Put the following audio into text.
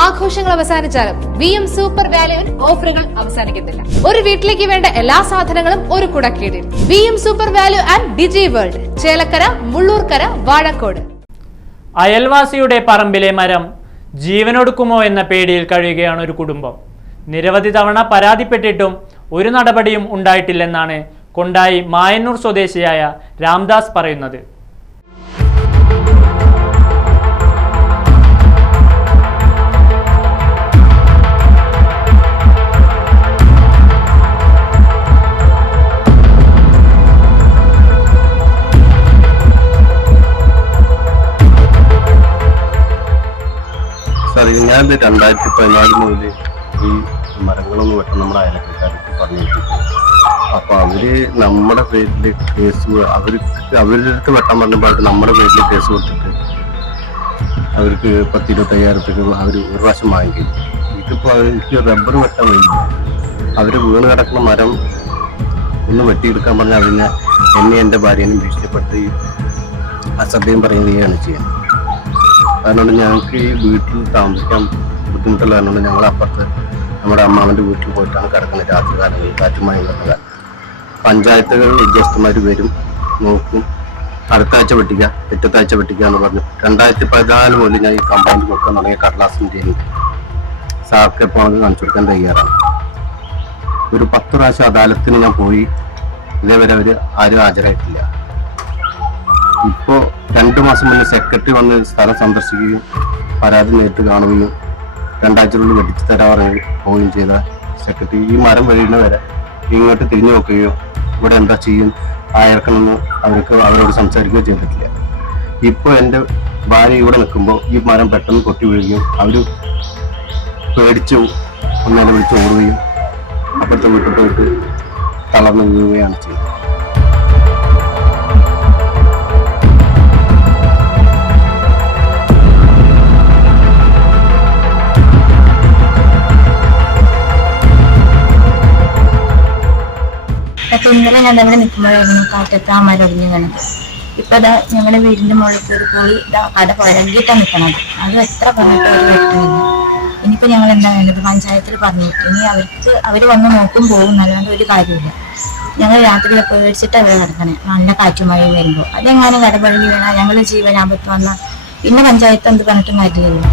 ആഘോഷങ്ങൾ അവസാനിച്ചാലും VM super വാല്യുവിൽ ഓഫറുകൾ അവസാനിക്കുന്നില്ല. ഒരു വീട്ടിലേക്ക് വേണ്ട എല്ലാ സാധനങ്ങളും ഒരു കുടക്കീഴിൽ. VM Super Value and Digi World, Chelakkara, Mullurkara, Vazhakkode. അയൽവാസിയുടെ പറമ്പിലെ മരം ജീവനൊടുക്കുമോ എന്ന പേടിയിൽ കഴിയുകയാണ് ഒരു കുടുംബം. നിരവധി തവണ പരാതിപ്പെട്ടിട്ടും ഒരു നടപടിയും ഉണ്ടായിട്ടില്ലെന്നാണ് കൊണ്ടായി മായന്നൂർ സ്വദേശിയായ രാംദാസ് പറയുന്നത്. ഞാൻ 2014 മുതൽ ഈ മരങ്ങളൊന്നും വെട്ടം നമ്മുടെ അയൽക്കാർക്ക് പറഞ്ഞു. അപ്പൊ അവര് നമ്മുടെ പേരിൽ കേസ് അവരുടെ അടുത്ത് വെട്ടാൻ പറഞ്ഞപ്പോൾ നമ്മുടെ പേരിൽ കേസ് കൊടുത്തിട്ട് അവർക്ക് 10-25,000 രൂപയ്ക്ക് അവർ ഒരു പ്രാവശ്യം വാങ്ങിക്കും. ഇതിപ്പോ അവർക്ക് റബ്ബർ വെട്ടാൻ വേണ്ടി അവര് വീണ് കിടക്കുന്ന മരം ഒന്ന് വെട്ടിയെടുക്കാൻ പറഞ്ഞാൽ അവരിനെ എന്നെ എൻ്റെ ഭാര്യനും ഭീഷണിപ്പെടുത്തി അശ്രദ്ധയും പറയുകയാണ് ചെയ്യുന്നത്. അതുകൊണ്ട് ഞങ്ങൾക്ക് ഈ വീട്ടിൽ താമസിക്കാൻ ബുദ്ധിമുട്ടുള്ള കാരണം ഞങ്ങൾ അപ്പുറത്ത് നമ്മുടെ അമ്മാവൻ്റെ വീട്ടിൽ പോയിട്ടാണ് കിടക്കുന്നത്. രാത്രി കാലങ്ങളിൽ കാറ്റുമായി കിടക്കുക. പഞ്ചായത്തുകൾ ഉദ്യോഗസ്ഥന്മാർ വരും, നോക്കും, അടുത്ത ആഴ്ച വെട്ടിക്കുക, പിറ്റത്താഴ്ച വെട്ടിക്കുക എന്ന് പറഞ്ഞു. 2014 മുതൽ ഞാൻ ഈ കംപ്ലൈൻറ്റ് കൊടുക്കാൻ തുടങ്ങിയ കടലാസിൻ്റെ സാർക്ക് എപ്പോൾ കാണിച്ചു കൊടുക്കാൻ തയ്യാറാണ്. ഒരു 10 പ്രാവശ്യം അദാലത്തിന് ഞാൻ പോയി, ഇതേവരെ അവർ ആരും ഹാജരായിട്ടില്ല. ഇപ്പോൾ 2 മാസം മുന്നേ സെക്രട്ടറി വന്ന് സ്ഥലം സന്ദർശിക്കുകയും പരാതി നേരിട്ട് കാണുകയും 2 ആഴ്ചക്കുള്ളിൽ വെട്ടിച്ചു തരാൻ പോവുകയും ചെയ്ത സെക്രട്ടറി ഈ മരം വരെ ഇങ്ങോട്ട് തിരിഞ്ഞു നോക്കുകയോ ഇവിടെ എന്താ ചെയ്യും അയർക്കണമെന്ന് അവരോട് സംസാരിക്കുകയോ ചെയ്തിട്ടില്ല. ഇപ്പോൾ എൻ്റെ ഭാര്യ ഇവിടെ നിൽക്കുമ്പോൾ ഈ മരം പെട്ടെന്ന് കൊട്ടി വീഴുകയും അവർ പേടിച്ചു ഒന്നേനെ വിളിച്ച് ഓടുകയും അപ്പുറത്തെ വീട്ടിൽ പോയിട്ട് തളർന്നു വീഴുകയാണ് ചെയ്യുന്നത്. അപ്പൊ ഇന്നലെ ഞാൻ അവിടെ നിൽക്കുമ്പോഴായിരുന്നു കാറ്റത്ത് ആ മരം ഒടിഞ്ഞു വീണത്. ഇപ്പൊ ഇതാ ഞങ്ങളുടെ വീടിന്റെ മുകളിൽ കയറി പോയി കട പുഴകിട്ടാണ് നിൽക്കണത്. അത് എത്ര പറഞ്ഞിട്ട് അവർ വെട്ടുന്നില്ല. ഇനിയിപ്പോ ഞങ്ങൾ എന്താ വേണ്ടത്? പഞ്ചായത്തിൽ പറഞ്ഞു. ഇനി അവര് വന്ന് നോക്കും പോകും, അല്ലാണ്ട് ഒരു കാര്യമില്ല. ഞങ്ങൾ രാത്രിയിലെ പേടിച്ചിട്ടാണ് കിടക്കണേ. നല്ല കാറ്റുമഴയും വരുമ്പോൾ അതെങ്ങാനും കടപഴകി വീണാൽ ഞങ്ങളുടെ ജീവൻ ആപത്ത് വന്നാൽ പിന്നെ പഞ്ചായത്ത് എന്ത് പറഞ്ഞിട്ടും കാര്യമില്ല.